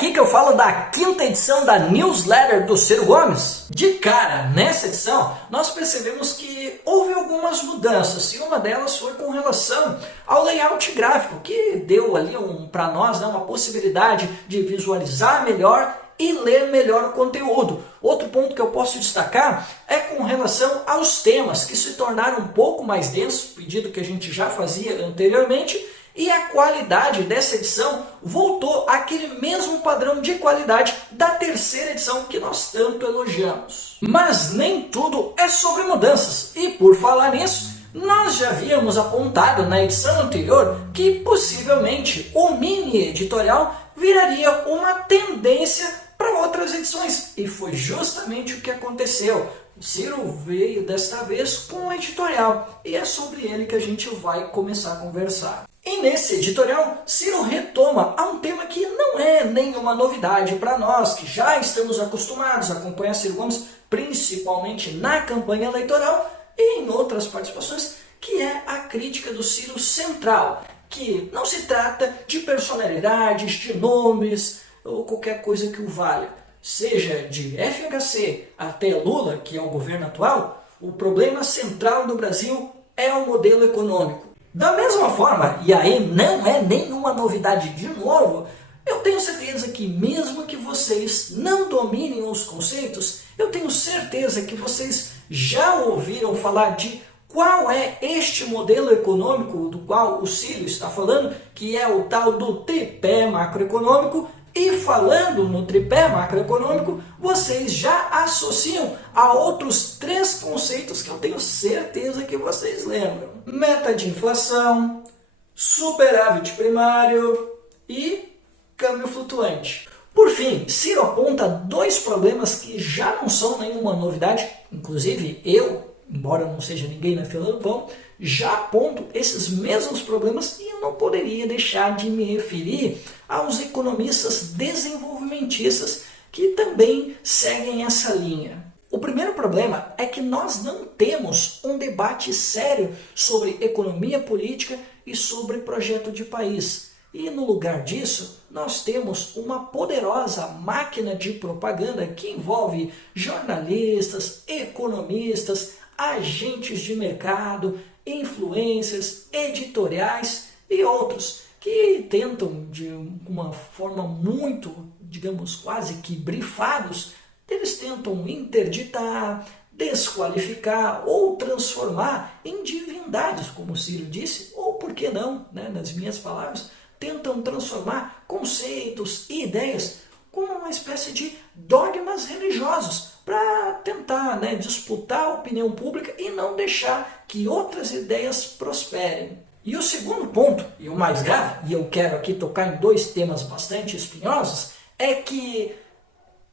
aqui que eu falo da quinta edição da newsletter do Ciro Gomes. De cara, nessa edição, nós percebemos que houve algumas mudanças e uma delas foi com relação ao layout gráfico, que deu ali para nós uma possibilidade de visualizar melhor e ler melhor o conteúdo. Outro ponto que eu posso destacar é com relação aos temas, que se tornaram um pouco mais densos, pedido que a gente já fazia anteriormente, e a qualidade dessa edição voltou àquele mesmo padrão de qualidade da terceira edição que nós tanto elogiamos. Mas nem tudo é sobre mudanças, e por falar nisso, nós já havíamos apontado na edição anterior que possivelmente o mini editorial viraria uma tendência para outras edições, e foi justamente o que aconteceu. O Ciro veio desta vez com um editorial, e é sobre ele que a gente vai começar a conversar. E nesse editorial, Ciro retoma a um tema que não é nenhuma novidade para nós, que já estamos acostumados a acompanhar Ciro Gomes, principalmente na campanha eleitoral e em outras participações, que é a crítica do Ciro central, que não se trata de personalidades, de nomes ou qualquer coisa que o valha. Seja de FHC até Lula, que é o governo atual, o problema central no Brasil é o modelo econômico. Da mesma forma, e aí não é nenhuma novidade de novo, eu tenho certeza que mesmo que vocês não dominem os conceitos, eu tenho certeza que vocês já ouviram falar de qual é este modelo econômico do qual o Ciro está falando, que é o tal do tripé macroeconômico. E falando no tripé macroeconômico, vocês já associam a outros três conceitos que eu tenho certeza que vocês lembram. Meta de inflação, superávit primário e câmbio flutuante. Por fim, Ciro aponta dois problemas que já não são nenhuma novidade, inclusive eu, embora não seja ninguém na fila do pão, já aponto esses mesmos problemas e eu não poderia deixar de me referir aos economistas desenvolvimentistas que também seguem essa linha. O primeiro problema é que nós não temos um debate sério sobre economia política e sobre projeto de país. E no lugar disso, nós temos uma poderosa máquina de propaganda que envolve jornalistas, economistas, agentes de mercado, influencers, editoriais e outros que tentam, de uma forma muito, digamos, quase que brifados, eles tentam interditar, desqualificar ou transformar em divindades, como o Ciro disse, ou por que não, nas minhas palavras, tentam transformar conceitos e ideias como uma espécie de dogmas religiosos para tentar disputar a opinião pública e não deixar que outras ideias prosperem. E o segundo ponto, e o mais grave, e eu quero aqui tocar em dois temas bastante espinhosos, é que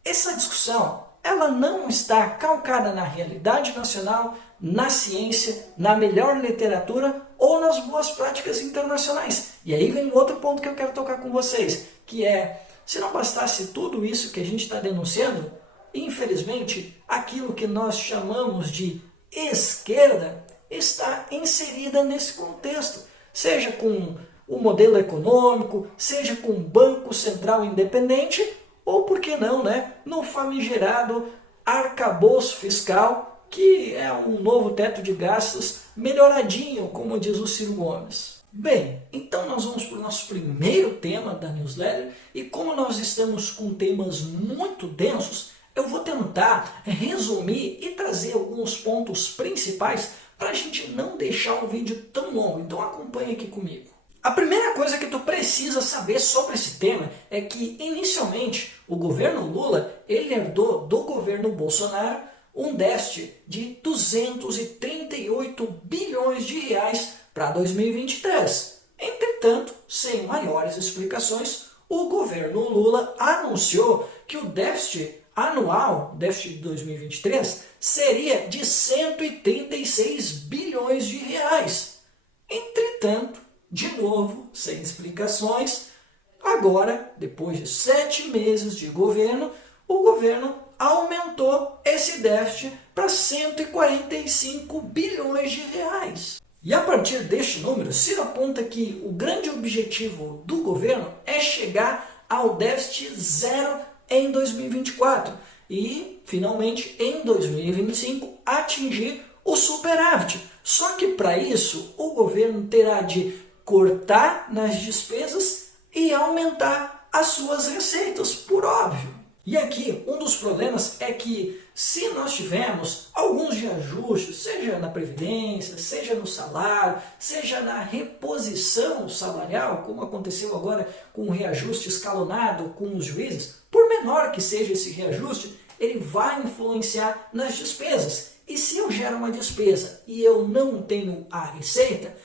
essa discussão ela não está calcada na realidade nacional, na ciência, na melhor literatura ou nas boas práticas internacionais. E aí vem outro ponto que eu quero tocar com vocês, que é, se não bastasse tudo isso que a gente está denunciando, infelizmente, aquilo que nós chamamos de esquerda está inserida nesse contexto, seja com o modelo econômico, seja com o Banco Central independente, ou por que não, no famigerado arcabouço fiscal, que é um novo teto de gastos melhoradinho, como diz o Ciro Gomes. Bem, então nós vamos para o nosso primeiro tema da newsletter, e como nós estamos com temas muito densos, eu vou tentar resumir e trazer alguns pontos principais para a gente não deixar o vídeo tão longo, então acompanhe aqui comigo. A primeira coisa que tu precisa saber sobre esse tema é que, inicialmente, o governo Lula ele herdou do governo Bolsonaro um déficit de 238 bilhões de reais para 2023. Entretanto, sem maiores explicações, o governo Lula anunciou que o déficit anual, déficit de 2023, seria de 136 bilhões de reais. Entretanto, de novo, sem explicações, agora, depois de 7 meses de governo, o governo aumentou esse déficit para 145 bilhões de reais. E a partir deste número, Ciro aponta que o grande objetivo do governo é chegar ao déficit zero em 2024 e, finalmente, em 2025, atingir o superávit. Só que para isso, o governo terá de cortar nas despesas e aumentar as suas receitas, por óbvio. E aqui, um dos problemas é que se nós tivermos alguns reajustes, seja na previdência, seja no salário, seja na reposição salarial, como aconteceu agora com o reajuste escalonado com os juízes, por menor que seja esse reajuste, ele vai influenciar nas despesas. E se eu gero uma despesa e eu não tenho a receita,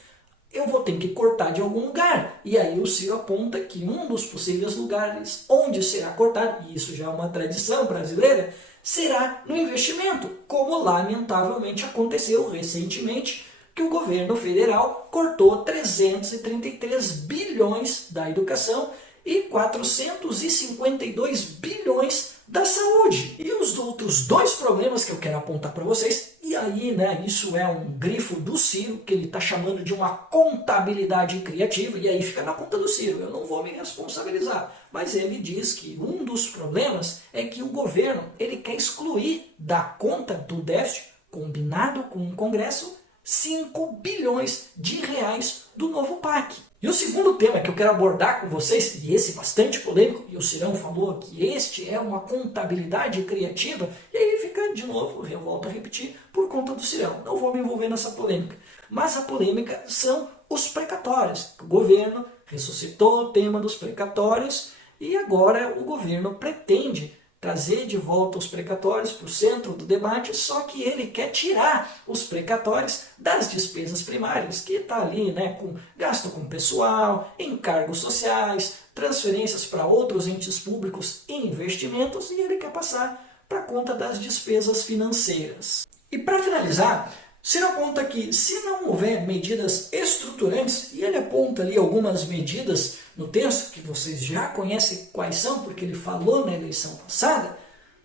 eu vou ter que cortar de algum lugar. E aí o Ciro aponta que um dos possíveis lugares onde será cortado, e isso já é uma tradição brasileira, será no investimento, como lamentavelmente aconteceu recentemente, que o governo federal cortou 333 bilhões da educação e 452 bilhões da saúde. E os outros dois problemas que eu quero apontar para vocês, e aí, isso é um grifo do Ciro, que ele está chamando de uma contabilidade criativa, e aí fica na conta do Ciro, eu não vou me responsabilizar. Mas ele diz que um dos problemas é que o governo ele quer excluir da conta do déficit, combinado com o Congresso, 5 bilhões de reais do novo PAC. E o segundo tema que eu quero abordar com vocês, e esse bastante polêmico, e o Cirão falou que este é uma contabilidade criativa, e aí fica de novo, eu volto a repetir, por conta do Cirão. Não vou me envolver nessa polêmica. Mas a polêmica são os precatórios. O governo ressuscitou o tema dos precatórios e agora o governo pretende trazer de volta os precatórios para o centro do debate, só que ele quer tirar os precatórios das despesas primárias, que está ali com gasto com pessoal, encargos sociais, transferências para outros entes públicos e investimentos, e ele quer passar para a conta das despesas financeiras. E para finalizar, Ciro aponta que se não houver medidas estruturantes, e ele aponta ali algumas medidas no texto, que vocês já conhecem quais são, porque ele falou na eleição passada,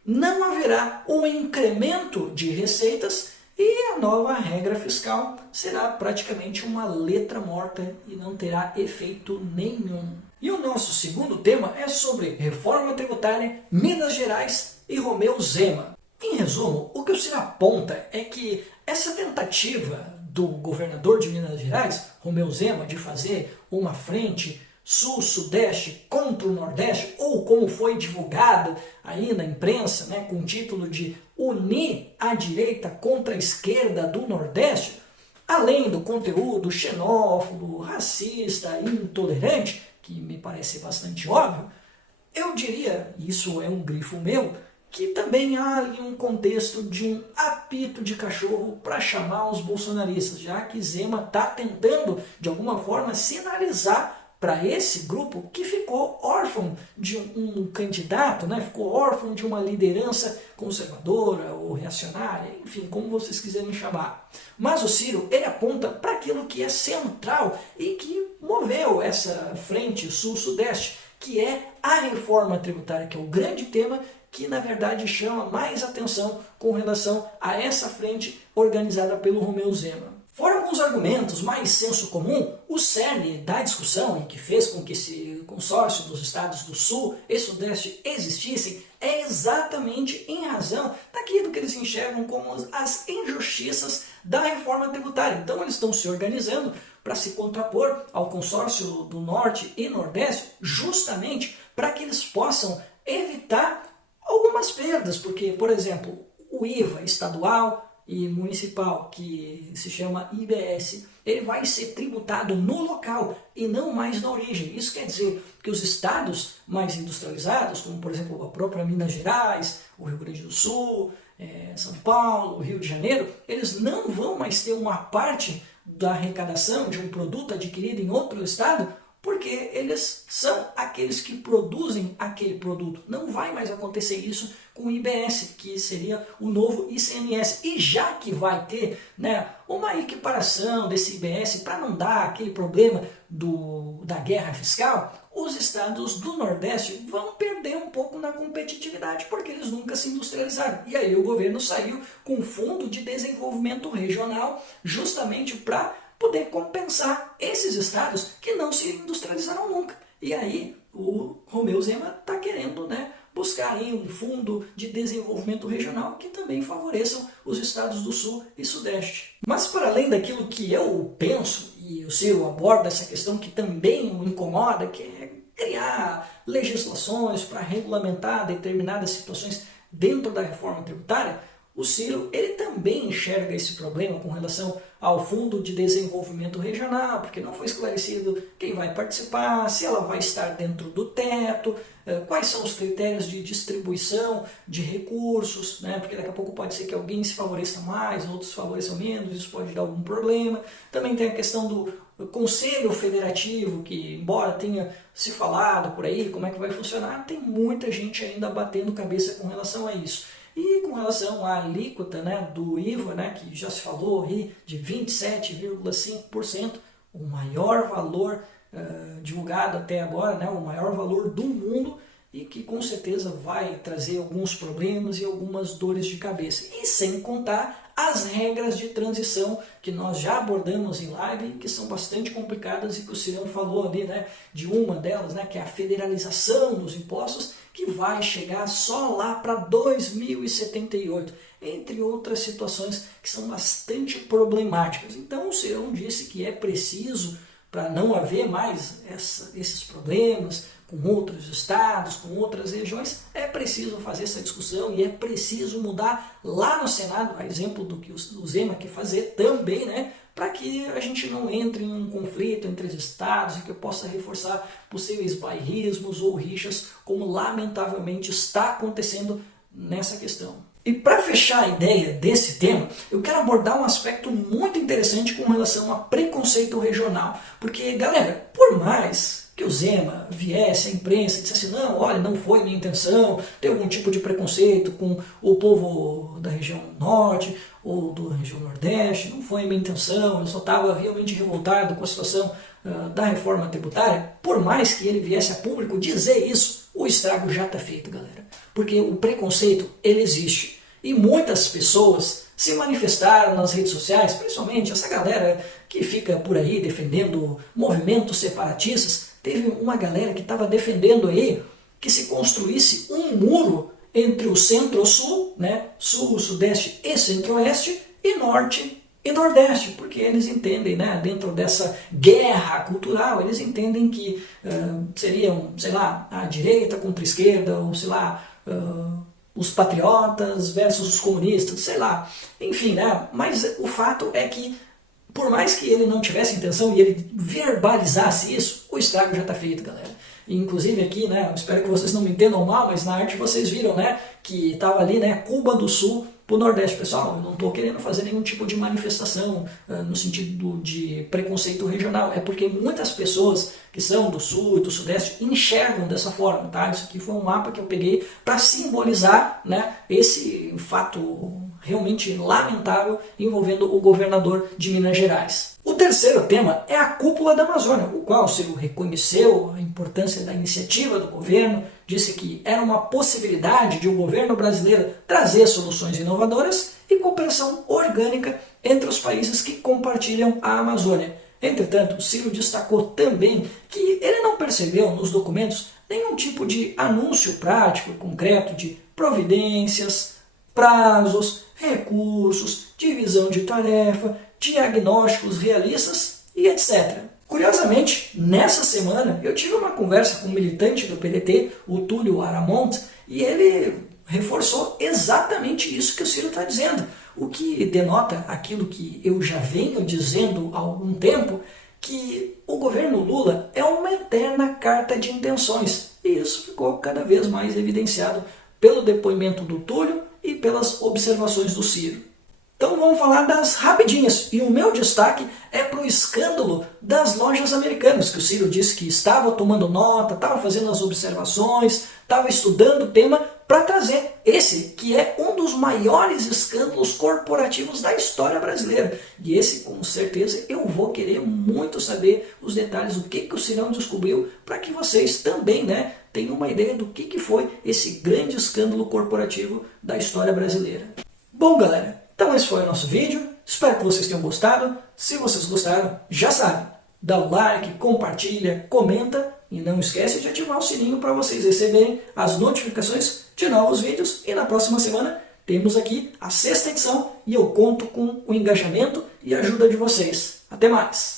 não haverá um incremento de receitas e a nova regra fiscal será praticamente uma letra morta e não terá efeito nenhum. E o nosso segundo tema é sobre reforma tributária, Minas Gerais e Romeu Zema. Em resumo, o que o Ciro aponta é que essa tentativa do governador de Minas Gerais, Romeu Zema, de fazer uma frente sul-sudeste contra o nordeste, ou como foi divulgado aí na imprensa, com o título de unir a direita contra a esquerda do nordeste, além do conteúdo xenófobo, racista e intolerante, que me parece bastante óbvio, eu diria, isso é um grifo meu, que também há ali um contexto de um apito de cachorro para chamar os bolsonaristas, já que Zema está tentando, de alguma forma, sinalizar para esse grupo que ficou órfão de um candidato, ficou órfão de uma liderança conservadora ou reacionária, enfim, como vocês quiserem chamar. Mas o Ciro, ele aponta para aquilo que é central e que moveu essa frente sul-sudeste, que é a reforma tributária, que é o grande tema que na verdade chama mais atenção com relação a essa frente organizada pelo Romeu Zema. Fora alguns argumentos mais senso comum, o cerne da discussão e que fez com que esse consórcio dos estados do Sul e Sudeste existissem é exatamente em razão daquilo que eles enxergam como as injustiças da reforma tributária. Então eles estão se organizando para se contrapor ao consórcio do Norte e Nordeste, justamente para que eles possam evitar algumas perdas, porque, por exemplo, o IVA estadual e municipal, que se chama IBS, ele vai ser tributado no local e não mais na origem. Isso quer dizer que os estados mais industrializados, como por exemplo a própria Minas Gerais, o Rio Grande do Sul, São Paulo, Rio de Janeiro, eles não vão mais ter uma parte da arrecadação de um produto adquirido em outro estado, porque eles são aqueles que produzem aquele produto. Não vai mais acontecer isso com o IBS, que seria o novo ICMS. E já que vai ter uma equiparação desse IBS para não dar aquele problema da guerra fiscal, os estados do Nordeste vão perder um pouco na competitividade, porque eles nunca se industrializaram. E aí o governo saiu com um fundo de desenvolvimento regional justamente para poder compensar esses estados que não se industrializaram nunca. E aí o Romeu Zema está querendo, né, buscar aí um fundo de desenvolvimento regional que também favoreçam os estados do Sul e Sudeste. Mas para além daquilo que eu penso, e o Ciro aborda essa questão que também o incomoda, que é criar legislações para regulamentar determinadas situações dentro da reforma tributária, o Ciro ele também enxerga esse problema com relação ao Fundo de Desenvolvimento Regional, porque não foi esclarecido quem vai participar, se ela vai estar dentro do teto, quais são os critérios de distribuição de recursos, né? Porque daqui a pouco pode ser que alguém se favoreça mais, outros se favoreçam menos, isso pode dar algum problema. Também tem a questão do Conselho Federativo, que embora tenha se falado por aí como é que vai funcionar, tem muita gente ainda batendo cabeça com relação a isso. E com relação à alíquota, né, do IVA, né, que já se falou aí, de 27,5%, o maior valor divulgado até agora, né, o maior valor do mundo, e que com certeza vai trazer alguns problemas e algumas dores de cabeça. E sem contar as regras de transição que nós já abordamos em live, que são bastante complicadas e que o Cirão falou ali, né, de uma delas, né, que é a federalização dos impostos, que vai chegar só lá para 2078, entre outras situações que são bastante problemáticas. Então o Cirão disse que é preciso, para não haver mais esses problemas com outros estados, com outras regiões, é preciso fazer essa discussão e é preciso mudar lá no Senado, a exemplo do que o Zema quer fazer também, né, para que a gente não entre em um conflito entre os estados e que possa reforçar possíveis bairrismos ou rixas, como lamentavelmente está acontecendo nessa questão. E para fechar a ideia desse tema, eu quero abordar um aspecto muito interessante com relação a preconceito regional. Porque, galera, por mais que o Zema viesse à imprensa e dissesse não, olha, não foi minha intenção ter algum tipo de preconceito com o povo da região norte ou da região nordeste, não foi minha intenção, eu só estava realmente revoltado com a situação da reforma tributária, por mais que ele viesse a público dizer isso, o estrago já está feito, galera. Porque o preconceito, ele existe. E muitas pessoas se manifestaram nas redes sociais, principalmente essa galera que fica por aí defendendo movimentos separatistas. Teve uma galera que estava defendendo aí que se construísse um muro entre o centro-sul, né, sul, sudeste e centro-oeste, e norte e nordeste, porque eles entendem, né, dentro dessa guerra cultural, eles entendem que seriam, sei lá, a direita contra a esquerda, ou sei lá, os patriotas versus os comunistas, sei lá, enfim, né? Mas o fato é que, por mais que ele não tivesse intenção e ele verbalizasse isso, o estrago já está feito, galera. E, inclusive aqui, né, eu espero que vocês não me entendam mal, mas na arte vocês viram, né, que estava ali, né, Cuba do Sul para o Nordeste. Pessoal, eu não estou querendo fazer nenhum tipo de manifestação no sentido de preconceito regional. É porque muitas pessoas que são do Sul e do Sudeste enxergam dessa forma, tá? Isso aqui foi um mapa que eu peguei para simbolizar, né, esse fato realmente lamentável envolvendo o governador de Minas Gerais. O terceiro tema é a Cúpula da Amazônia, o qual o Ciro reconheceu a importância da iniciativa do governo, disse que era uma possibilidade de o governo brasileiro trazer soluções inovadoras e cooperação orgânica entre os países que compartilham a Amazônia. Entretanto, o Ciro destacou também que ele não percebeu nos documentos nenhum tipo de anúncio prático e concreto de providências, prazos, recursos, divisão de tarefa, diagnósticos realistas e etc. Curiosamente, nessa semana eu tive uma conversa com um militante do PDT, o Túlio Aramont, e ele reforçou exatamente isso que o Ciro está dizendo, o que denota aquilo que eu já venho dizendo há algum tempo, que o governo Lula é uma eterna carta de intenções, e isso ficou cada vez mais evidenciado pelo depoimento do Túlio e pelas observações do Ciro. Então vamos falar das rapidinhas, e o meu destaque é para o escândalo das lojas americanas, que o Ciro disse que estava tomando nota, estava fazendo as observações, estava estudando o tema para trazer esse, que é um dos maiores escândalos corporativos da história brasileira. E esse, com certeza, eu vou querer muito saber os detalhes, o que o Cirão descobriu, para que vocês também, né, tenham uma ideia do que foi esse grande escândalo corporativo da história brasileira. Bom, galera, então esse foi o nosso vídeo, espero que vocês tenham gostado. Se vocês gostaram, já sabe, dá o like, compartilha, comenta E não esquece de ativar o sininho para vocês receberem as notificações de novos vídeos. E na próxima semana temos aqui a 6ª edição e eu conto com o engajamento e a ajuda de vocês. Até mais!